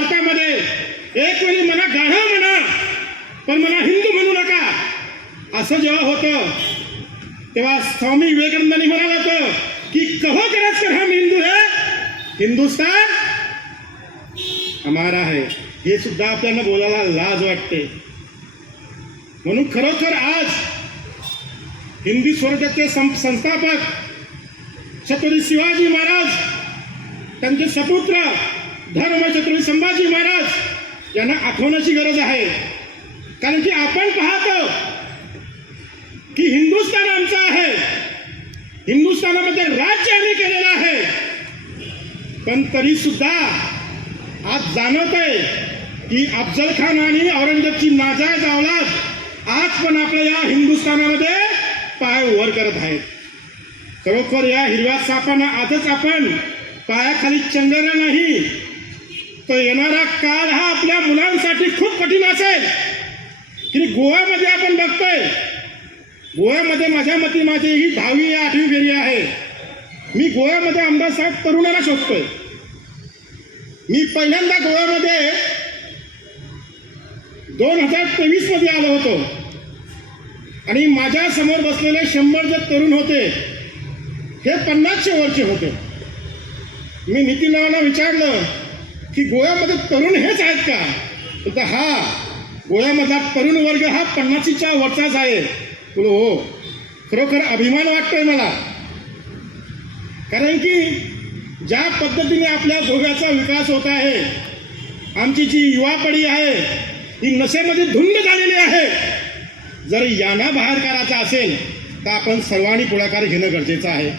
भारतामध्ये एक वेळी मला गाढव म्हणा पण मला हिंदू म्हणू नका असं जेव्हा होतं तेव्हा स्वामी विवेकानंदांनी म्हणाला होतं की कहो गरज कर हम हिंदू है, हिंदुस्तान हमारा है. हे सुद्धा आपल्याला बोलायला लाज वाटते. म्हणून खरोखर आज हिंदी स्वराज्याचे संस्थापक छत्रपती शिवाजी महाराज, त्यांचे सपुत्र धर्म छत्रपती संभाजी महाराज यांना आठवण्याची गरज आहे. कारण की आपण पाहतो की हिंदुस्थान आमचं आहे, हिंदुस्थानामध्ये राज्य आम्ही केलेलं आहे, पण तरी सुद्धा आज जाणवतंय की अफजल खान आणि औरंगजेबची नाजायज औलाद आज पण आपल्या या हिंदुस्थानामध्ये पाय वर करत आहेत. खरोखर या हिरव्या सापांना आजच आपण पायाखाली चंगरला नाही तर येणारा काळ हा आपल्या मुलांसाठी खूप कठीण असेल. की गोव्यामध्ये आपण बघतोय, गोव्यामध्ये माझ्या मते माझी ही 10वी या 8वी फेरी आहे. मी गोव्यामध्ये आमदार साहेब तरुणांना शोधतोय. मी पहिल्यांदा गोव्यामध्ये 2023 मध्ये आलो होतो आणि माझ्या समोर बसलेले 100 जे तरुण होते हे 50च्या वरचे होते. मी नितीन रावांना विचारलं की गोव्यामध्ये तरुण हेच आहेत का, तर हा गोव्यामधला तरुण वर्ग हा 50च्या वरचाच आहे. बोलो हो, खरोखर अभिमान वाटतोय मला. कारण की ज्या पद्धतीने आपल्या गोव्याचा विकास होत आहे, आमची जी युवा पिढी आहे ही नशेमध्ये धुंद झालेली आहे. जर यांना बाहेर काढायचं असेल तर आपण सर्वांनी पुढाकार घेणं गरजेचं आहे.